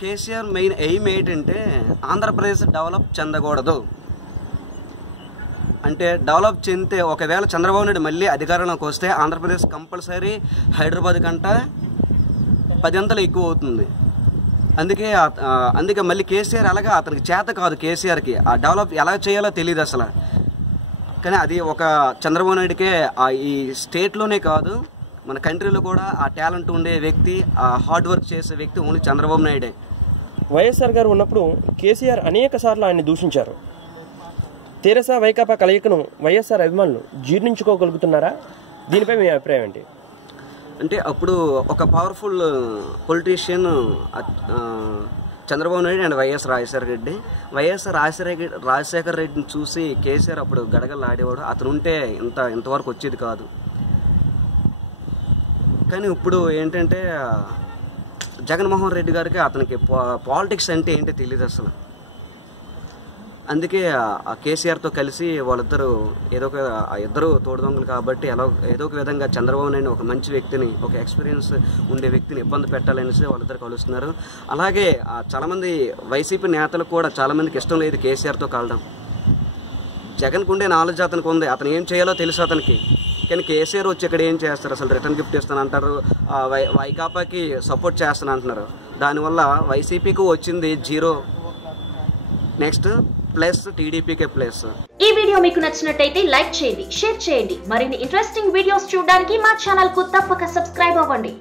KCR main aim ఏంటంటే Andhra Pradesh develop చెందకూడదు అంటే, డెవలప్ చెందితే ఒకవేళ చంద్రబాబు నాయుడు మళ్ళీ అధికారంలోకి వస్తే ఆంధ్రప్రదేశ్ కంపల్సరీ హైదరాబాద్ కంట 10 అంతలు ఎక్కువ అవుతుంది. అందుకే మళ్ళీ కేసీఆర్ అలాగా అతనికి చేత కాదు, కేసీఆర్కి ఆ డెవలప్ ఎలా చేయాలో తెలియదు అసలు. కానీ అది ఒక చంద్రబాబు నాయుడికే ఈ స్టేట్లోనే కాదు మన కంట్రీలో కూడా ఆ టాలెంట్ ఉండే వ్యక్తి, ఆ హార్డ్ వర్క్ చేసే వ్యక్తి ఓన్లీ చంద్రబాబు నాయుడే. వైఎస్ఆర్ గారు ఉన్నప్పుడు కేసీఆర్ అనేక సార్లు ఆయన్ని దూషించారు. తెరాస వైకాపా కలయికను వైఎస్ఆర్ అభిమానులు జీర్ణించుకోగలుగుతున్నారా? దీనిపై మీ అభిప్రాయం ఏంటి? అంటే అప్పుడు ఒక powerful politician Chandrababu Naidu and YS Rajasekhara రెడ్డిని చూసి కేసీఆర్ అప్పుడు గడగలు ఆడేవాడు. అతను ఉంటే ఇంతవరకు వచ్చేది కాదు. కానీ ఇప్పుడు ఏంటంటే జగన్మోహన్ రెడ్డి గారికి అతనికి పాలిటిక్స్ అంటే ఏంటో తెలియదు అసలు. అందుకే ఆ కేసీఆర్తో కలిసి వాళ్ళిద్దరూ ఇద్దరు తోడుదొంగలు కాబట్టి ఏదో ఒక విధంగా చంద్రబాబు నాయుడు ఒక మంచి వ్యక్తిని, ఒక ఎక్స్పీరియన్స్ ఉండే వ్యక్తిని ఇబ్బంది పెట్టాలనేసి వాళ్ళిద్దరు కలుస్తున్నారు. అలాగే చాలామంది వైసీపీ నేతలు కూడా చాలామందికి ఇష్టం లేదు కేసీఆర్తో కలడం. జగన్కు ఉండే నాలెడ్జ్ అతనికి ఉంది, అతను ఏం చేయాలో తెలుసు అతనికి. కానీ కేసీఆర్ వచ్చి ఇక్కడ ఏం చేస్తారు? అసలు రిటర్న్ గిఫ్ట్ ఇస్తానంటారు, వైకాపాకి సపోర్ట్ చేస్తానంటున్నారు. దానివల్ల వైసీపీకి వచ్చింది 0, నెక్స్ట్ ప్లస్ టీడీపీకే ప్లస్. ఈ వీడియో మీకు నచ్చినట్టయితే లైక్ చేయండి, షేర్ చేయండి. మరిన్ని ఇంట్రెస్టింగ్ వీడియోస్ చూడడానికి మా ఛానల్ కు తప్పక సబ్స్క్రైబ్ అవ్వండి.